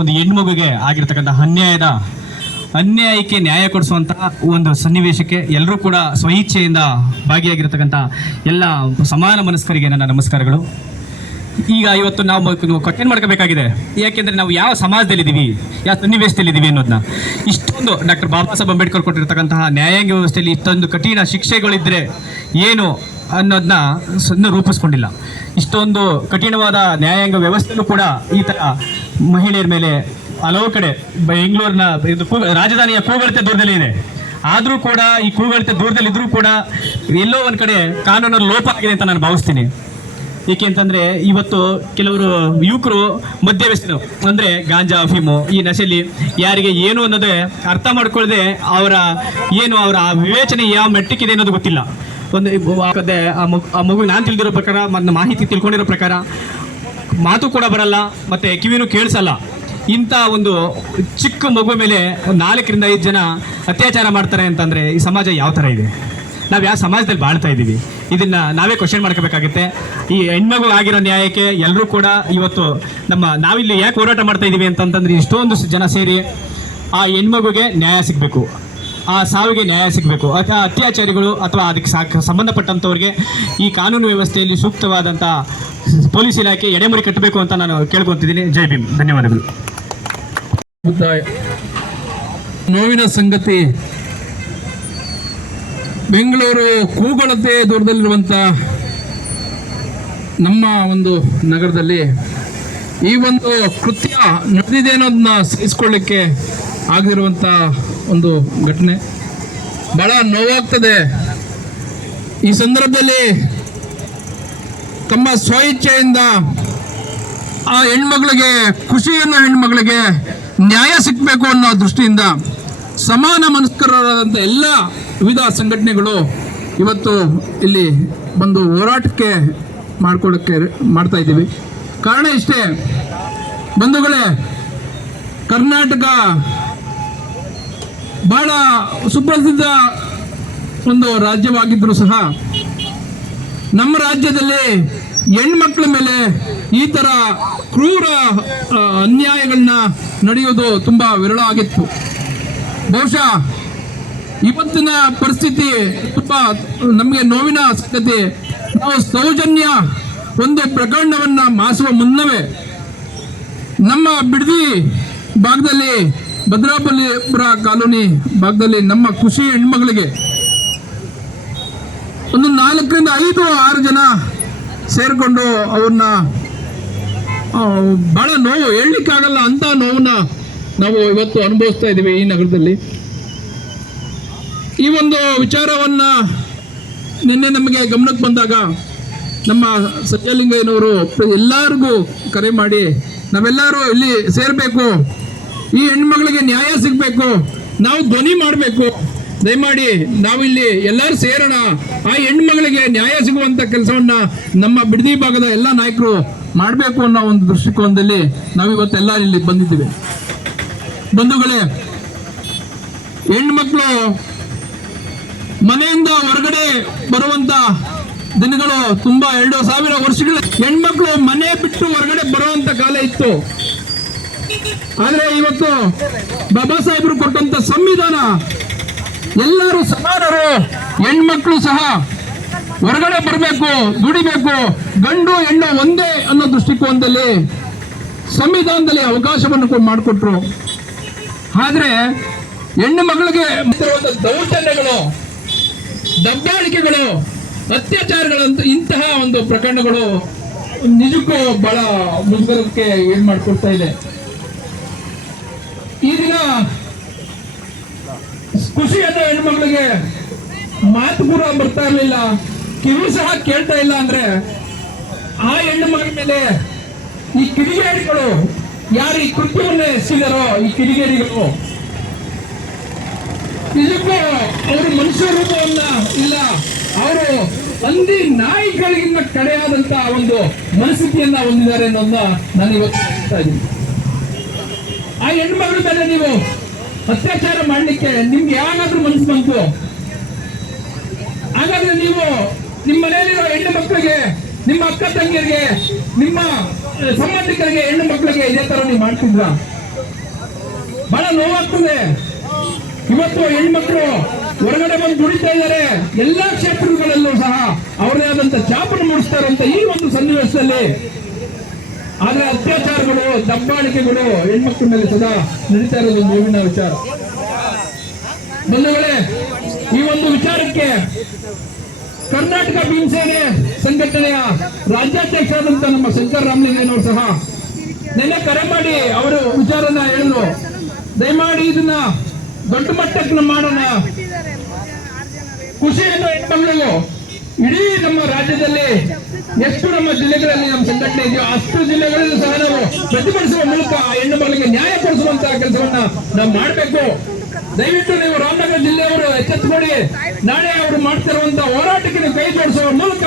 ಒಂದು ಹೆಣ್ಮಗುಗೆ ಆಗಿರ್ತಕ್ಕಂಥ ಅನ್ಯಾಯದ ಅನ್ಯಾಯಕ್ಕೆ ನ್ಯಾಯ ಕೊಡಿಸುವಂತಹ ಒಂದು ಸನ್ನಿವೇಶಕ್ಕೆ ಎಲ್ಲರೂ ಕೂಡ ಸ್ವಇಚ್ಛೆಯಿಂದ ಭಾಗಿಯಾಗಿರ್ತಕ್ಕಂಥ ಎಲ್ಲ ಸಮಾನ ಮನಸ್ಕರಿಗೆ ನನ್ನ ನಮಸ್ಕಾರಗಳು. ಈಗ ಇವತ್ತು ನಾವು ಕ್ವಶನ್ ಮಾಡ್ಕೋಬೇಕಾಗಿದೆ. ಯಾಕೆಂದ್ರೆ ನಾವು ಯಾವ ಸಮಾಜದಲ್ಲಿದ್ದೀವಿ, ಯಾವ ಸನ್ನಿವೇಶದಲ್ಲಿದ್ದೀವಿ ಅನ್ನೋದನ್ನ ಇಷ್ಟೊಂದು ಡಾಕ್ಟರ್ ಬಾಬಾ ಸಾಹೇಬ್ ಅಂಬೇಡ್ಕರ್ ಕೊಟ್ಟಿರ್ತಕ್ಕಂತಹ ನ್ಯಾಯಾಂಗ ವ್ಯವಸ್ಥೆಯಲ್ಲಿ ಇಷ್ಟೊಂದು ಕಠಿಣ ಶಿಕ್ಷೆಗಳಿದ್ರೆ ಏನು ಅನ್ನೋದನ್ನ ರೂಪಿಸ್ಕೊಂಡಿಲ್ಲ. ಇಷ್ಟೊಂದು ಕಠಿಣವಾದ ನ್ಯಾಯಾಂಗ ವ್ಯವಸ್ಥೆಯೂ ಕೂಡ ಈ ಥರ ಮಹಿಳೆಯರ ಮೇಲೆ ಹಲವು ಕಡೆ ಬೆಂಗಳೂರಿನ ಇದು ರಾಜಧಾನಿಯ ಕೂಗಳತೆ ದೂರದಲ್ಲಿ ಇದೆ. ಆದರೂ ಕೂಡ ಈ ಕೂಗಳತೆ ದೂರದಲ್ಲಿ ಇದ್ರೂ ಕೂಡ ಎಲ್ಲೋ ಒಂದು ಕಡೆ ಕಾನೂನು ಲೋಪ ಆಗಿದೆ ಅಂತ ನಾನು ಭಾವಿಸ್ತೀನಿ. ಏಕೆ ಅಂತಂದ್ರೆ ಇವತ್ತು ಕೆಲವರು ಯುವಕರು ಮದ್ಯವ್ಯಸನ ಅಂದ್ರೆ ಗಾಂಜಾ ಅಫೀಮು ಈ ನಶೆಲಿ ಯಾರಿಗೆ ಏನು ಅನ್ನೋದೇ ಅರ್ಥ ಮಾಡ್ಕೊಳ್ಳದೆ ಅವರ ಏನು ಅವರ ವಿವೇಚನೆ ಯಾವ ಮಟ್ಟಕ್ಕಿದೆ ಅನ್ನೋದು ಗೊತ್ತಿಲ್ಲ. ಒಂದು ಆ ಮಗು ನಾನು ತಿಳಿದಿರೋ ಪ್ರಕಾರ ನನ್ನ ಮಾಹಿತಿ ತಿಳ್ಕೊಂಡಿರೋ ಪ್ರಕಾರ ಮಾತು ಕೂಡ ಬರಲ್ಲ, ಮತ್ತೆ ಕಿವಿನೂ ಕೇಳಿಸಲ್ಲ. ಇಂಥ ಒಂದು ಚಿಕ್ಕ ಮಗು ಮೇಲೆ ನಾಲ್ಕರಿಂದ ಐದು ಜನ ಅತ್ಯಾಚಾರ ಮಾಡ್ತಾರೆ ಅಂತಂದ್ರೆ ಈ ಸಮಾಜ ಯಾವ ಥರ ಇದೆ? ನಾವು ಯಾವ ಸಮಾಜದಲ್ಲಿ ಬಾಳ್ತಾ ಇದ್ದೀವಿ? ಇದನ್ನ ನಾವೇ ಕ್ವಶನ್ ಮಾಡ್ಕೋಬೇಕಾಗುತ್ತೆ. ಈ ಹೆಣ್ಮಗು ಆಗಿರೋ ನ್ಯಾಯಕ್ಕೆ ಎಲ್ಲರೂ ಕೂಡ ಇವತ್ತು ನಮ್ಮ ನಾವಿಲ್ಲಿ ಯಾಕೆ ಹೋರಾಟ ಮಾಡ್ತಾ ಇದ್ದೀವಿ ಅಂತಂತಂದ್ರೆ ಇಷ್ಟೊಂದು ಜನ ಸೇರಿ ಆ ಹೆಣ್ಮಗುಗೆ ನ್ಯಾಯ ಸಿಗಬೇಕು. ಆ ಸಾವಿಗೆ ನ್ಯಾಯ ಸಿಗಬೇಕು. ಅಥವಾ ಅತ್ಯಾಚಾರಿಗಳು ಅಥವಾ ಅದಕ್ಕೆ ಸಾಕ್ ಸಂಬಂಧಪಟ್ಟಂಥವ್ರಿಗೆ ಈ ಕಾನೂನು ವ್ಯವಸ್ಥೆಯಲ್ಲಿ ಸೂಕ್ತವಾದಂಥ ಪೊಲೀಸ್ ಇಲಾಖೆ ಎಡೆಮುರಿ ಕಟ್ಟಬೇಕು ಅಂತ ನಾನು ಕೇಳ್ಕೊತಿದ್ದೀನಿ. ಜೈ ಭೀಮ್. ಧನ್ಯವಾದಗಳು. ನೋವಿನ ಸಂಗತಿ. ಬೆಂಗಳೂರು ಕೂಗಳತೆ ದೂರದಲ್ಲಿರುವಂಥ ನಮ್ಮ ಒಂದು ನಗರದಲ್ಲಿ ಈ ಒಂದು ಕೃತ್ಯ ನಡೆದಿದೆ ಅನ್ನೋದನ್ನ ಸಹಿಸ್ಕೊಳ್ಳಿಕ್ಕೆ ಆಗದಿರುವಂಥ ಒಂದು ಘಟನೆ. ಬಹಳ ನೋವಾಗ್ತದೆ. ಈ ಸಂದರ್ಭದಲ್ಲಿ ತಮ್ಮ ಸ್ವಇಚ್ಛೆಯಿಂದ ಆ ಹೆಣ್ಮಗಳಿಗೆ, ಖುಷಿಯನ್ನು ಹೆಣ್ಮಗಳಿಗೆ ನ್ಯಾಯ ಸಿಗಬೇಕು ಅನ್ನೋ ದೃಷ್ಟಿಯಿಂದ ಸಮಾನ ಮನಸ್ಕರಾದಂಥ ಎಲ್ಲ ವಿವಿಧ ಸಂಘಟನೆಗಳು ಇವತ್ತು ಇಲ್ಲಿ ಬಂದು ಹೋರಾಟಕ್ಕೆ ಮಾಡ್ಕೊಳ್ಳೋಕ್ಕೆ ಮಾಡ್ತಾ ಇದ್ದೀವಿ. ಕಾರಣ ಇಷ್ಟೇ. ಬಂಧುಗಳೇ, ಕರ್ನಾಟಕ ಬಹಳ ಸುಪ್ರಸಿದ್ಧ ಒಂದು ರಾಜ್ಯವಾಗಿದ್ದರೂ ಸಹ ನಮ್ಮ ರಾಜ್ಯದಲ್ಲಿ ಹೆಣ್ಮಕ್ಳ ಮೇಲೆ ಈ ಥರ ಕ್ರೂರ ಅನ್ಯಾಯಗಳನ್ನ ನಡೆಯೋದು ತುಂಬಾ ವಿರಳ ಆಗಿತ್ತು. ಬಹುಶಃ ಇವತ್ತಿನ ಪರಿಸ್ಥಿತಿ ತುಂಬಾ ನಮಗೆ ನೋವಿನ ಸಂಗತಿ. ನಾವು ಸೌಜನ್ಯ ಒಂದು ಪ್ರಕರಣವನ್ನ ಮಾಸುವ ಮುನ್ನವೇ ನಮ್ಮ ಬಿಡದಿ ಭಾಗದಲ್ಲಿ ಭದ್ರಾಪಲ್ಲಿಪುರ ಕಾಲೋನಿ ಭಾಗದಲ್ಲಿ ನಮ್ಮ ಖುಷಿ ಹೆಣ್ಮಗಳಿಗೆ ಒಂದು ನಾಲ್ಕರಿಂದ ಐದು ಆರು ಜನ ಸೇರಿಕೊಂಡು ಅವ್ರನ್ನ ಬಹಳ ನೋವು, ಹೇಳಲಿಕ್ಕಾಗಲ್ಲ ಅಂತ ನೋವನ್ನ ನಾವು ಇವತ್ತು ಅನುಭವಿಸ್ತಾ ಇದ್ದೀವಿ ಈ ನಗರದಲ್ಲಿ. ಈ ಒಂದು ವಿಚಾರವನ್ನ ನಿನ್ನೆ ನಮಗೆ ಗಮನಕ್ಕೆ ಬಂದಾಗ ನಮ್ಮ ಸತ್ಯಲಿಂಗಯ್ಯನವರು ಎಲ್ಲರಿಗೂ ಕರೆ ಮಾಡಿ, ನಾವೆಲ್ಲರೂ ಇಲ್ಲಿ ಸೇರಬೇಕು. ಈ ಹೆಣ್ಮಗಳಿಗೆ ನ್ಯಾಯ ಸಿಗಬೇಕು. ನಾವು ಧ್ವನಿ ಮಾಡಬೇಕು. ದಯಮಾಡಿ ನಾವಿಲ್ಲಿ ಎಲ್ಲರೂ ಸೇರೋಣ. ಆ ಹೆಣ್ಮಗಳಿಗೆ ನ್ಯಾಯ ಸಿಗುವಂತ ಕೆಲಸವನ್ನ ನಮ್ಮ ಬಿಡದಿ ಭಾಗದ ಎಲ್ಲ ನಾಯಕರು ಮಾಡಬೇಕು ಅನ್ನೋ ಒಂದು ದೃಷ್ಟಿಕೋನದಲ್ಲಿ ನಾವಿವತ್ತೆಲ್ಲ ಇಲ್ಲಿ ಬಂದಿದ್ದೀವಿ. ಬಂಧುಗಳೇ, ಹೆಣ್ಮಕ್ಳು ಮನೆಯಿಂದ ಹೊರಗಡೆ ಬರುವಂತ ದಿನಗಳು ತುಂಬಾ ಎರಡು ಸಾವಿರ ವರ್ಷಗಳ. ಹೆಣ್ಮಕ್ಳು ಮನೆ ಬಿಟ್ಟು ಹೊರಗಡೆ ಬರುವಂತ ಕಾಲ ಇತ್ತು. ಆದ್ರೆ ಇವತ್ತು ಬಾಬಾ ಸಾಹೇಬರು ಕೊಟ್ಟಂತ ಸಂವಿಧಾನ, ಎಲ್ಲರೂ ಸಮಾನರು, ಹೆಣ್ಮಕ್ಳು ಸಹ ಹೊರಗಡೆ ಬರಬೇಕು, ದುಡಿಬೇಕು, ಗಂಡು ಹೆಣ್ಣು ಒಂದೇ ಅನ್ನೋ ದೃಷ್ಟಿಕೋನದಲ್ಲಿ ಸಂವಿಧಾನದಲ್ಲಿ ಅವಕಾಶವನ್ನು ಮಾಡಿಕೊಟ್ರು. ಆದ್ರೆ ಹೆಣ್ಣು ಮಗಳಿಗೆ ದೌರ್ಜನ್ಯಗಳು, ದಬ್ಬಾಳಿಕೆಗಳು, ಅತ್ಯಾಚಾರಗಳಂತ ಇಂತಹ ಒಂದು ಪ್ರಕರಣಗಳು ನಿಜಕ್ಕೂ ಬಹಳ ಮುಜುಗರಕ್ಕೆ ಏನ್ ಮಾಡ್ಕೊಡ್ತಾ ಇದೆ. ಈ ದಿನ ಖುಷಿ ಅಂದ್ರೆ ಹೆಣ್ಮಕ್ಳಿಗೆ ಮಾತು ಕೂಡ ಬರ್ತಾ ಇರ್ಲಿಲ್ಲ ಕಿವಿ ಸಹ ಕೇಳ್ತಾ ಇಲ್ಲ ಅಂದ್ರೆ ಆ ಹೆಣ್ಣು ಮೇಲೆ ಈ ಕಿಡಿಗೇಡಿಗಳು ಯಾರು ಈ ಕೃತ್ಯವನ್ನ ಎಸಿದಾರೋ ಈ ಕಿಡಿಗೇಡಿಗಳು. ನಿಜಕ್ಕೂ ಅವರು ಮನುಷ್ಯ ರೂಪವನ್ನ ಇಲ್ಲ, ಅವರು ಅಂದಿ ನಾಯಿಗಳಿಗಿಂತ ಕಡೆಯಾದಂತ ಒಂದು ಮನಸ್ಥಿತಿಯನ್ನ ಹೊಂದಿದ್ದಾರೆ ಅನ್ನೋದನ್ನ ನಾನು ಇವತ್ತು ಹೇಳ್ತಾ ಇದ್ದೀನಿ. ಆ ಹೆಣ್ಮಗಳ ಮೇಲೆ ನೀವು ಅತ್ಯಾಚಾರ ಮಾಡ್ಲಿಕ್ಕೆ ನಿಮ್ಗೆ ಯಾವಾಗಾದ್ರೂ ಮನಸ್ಸು ಬಂತು? ಹಾಗಾದ್ರೆ ನೀವು ನಿಮ್ಮ ಮನೆಯಲ್ಲಿರೋ ಹೆಣ್ಣು ಮಕ್ಕಳಿಗೆ, ನಿಮ್ಮ ಅಕ್ಕ ತಂಗಿಯರಿಗೆ, ನಿಮ್ಮ ಸಂಬಂಧಿಕರಿಗೆ ಹೆಣ್ಣು ಮಕ್ಕಳಿಗೆ ಇದೇ ತರ ನೀವು ಮಾಡ್ತಿದ್ರ? ಬಹಳ ನೋವಾಗ್ತದೆ. ಇವತ್ತು ಹೆಣ್ಮಕ್ಳು ಹೊರಗಡೆ ಬಂದು ದುಡಿತಾ ಇದ್ದಾರೆ. ಎಲ್ಲಾ ಕ್ಷೇತ್ರಗಳಲ್ಲೂ ಸಹ ಅವರದೇ ಆದಂತ ಚಾಪನ್ನು ಮೂಡಿಸ್ತಾರಂತ ಈ ಒಂದು ಸನ್ನಿವೇಶದಲ್ಲಿ ಆದ್ರೆ ಅತ್ಯಾಚಾರಗಳು ದಬ್ಬಾಳಿಕೆಗಳು ಹೆಣ್ಮಕ್ಳ ಮೇಲೆ ಸದಾ ನಡೀತಾ ಇರೋದು ನೋವಿನ ವಿಚಾರ. ಬಂಧುಗಳೇ, ಈ ಒಂದು ವಿಚಾರಕ್ಕೆ ಕರ್ನಾಟಕ ಭೀಮಸೇನೆ ಸಂಘಟನೆಯ ರಾಜ್ಯಾಧ್ಯಕ್ಷರಾದಂತ ನಮ್ಮ ಶಂಕರ್ ರಾಮಲಿಂಗನವರು ಸಹ ನಿನ್ನೆ ಕರೆ ಮಾಡಿ ಅವರು ವಿಚಾರನ ಹೇಳಿದ್ರು. ದಯಮಾಡಿ ಇದನ್ನ ದೊಡ್ಡ ಮಟ್ಟಕ್ಕೆ ಮಾಡೋಣ. ಖುಷಿಯನ್ನು ಹೆಣ್ಮಕ್ಳಿಗೂ, ಇಡೀ ನಮ್ಮ ರಾಜ್ಯದಲ್ಲಿ ಎಷ್ಟು ನಮ್ಮ ಜಿಲ್ಲೆಗಳಲ್ಲಿ ನಮ್ಮ ಸಂಘಟನೆ ಇದೆಯೋ ಅಷ್ಟು ಜಿಲ್ಲೆಗಳಲ್ಲೂ ಸಹ ನಾವು ಪ್ರತಿಭಟಿಸುವ ಮೂಲಕ ಆ ಹೆಣ್ಣು ನ್ಯಾಯ ಕೊಡಿಸುವಂತಹ ಕೆಲಸವನ್ನ ನಾವು ಮಾಡಬೇಕು. ದಯವಿಟ್ಟು ನೀವು ರಾಮನಗರ ಜಿಲ್ಲೆಯವರು ಎಚ್ಚೆತ್ತುಕೊಡಿ ನಾಳೆ ಅವರು ಮಾಡ್ತಿರುವಂತಹ ಹೋರಾಟಕ್ಕೆ ನೀವು ಕೈ ಜೋಡಿಸುವ ಮೂಲಕ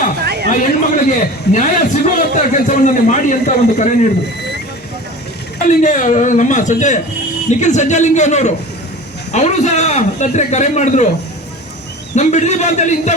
ಆ ಹೆಣ್ಮಕ್ಳಿಗೆ ನ್ಯಾಯ ಸಿಗುವಂತಹ ಕೆಲಸವನ್ನು ನೀವು ಮಾಡಿ ಅಂತ ಒಂದು ಕರೆ ನೀಡಿದ್ರು. ನಮ್ಮ ಸಜ್ಜೆ, ನಿಖಿಲ್ ಸಜ್ಜಲಿಂಗ ಅನ್ನೋರು ಅವರು ಸಹ ಹತ್ರ ಕರೆ ಮಾಡಿದ್ರು. ನಮ್ ಬಿಡ್ಲಿ ಬಾ ಅಂತೇಳಿ ಇಂಥ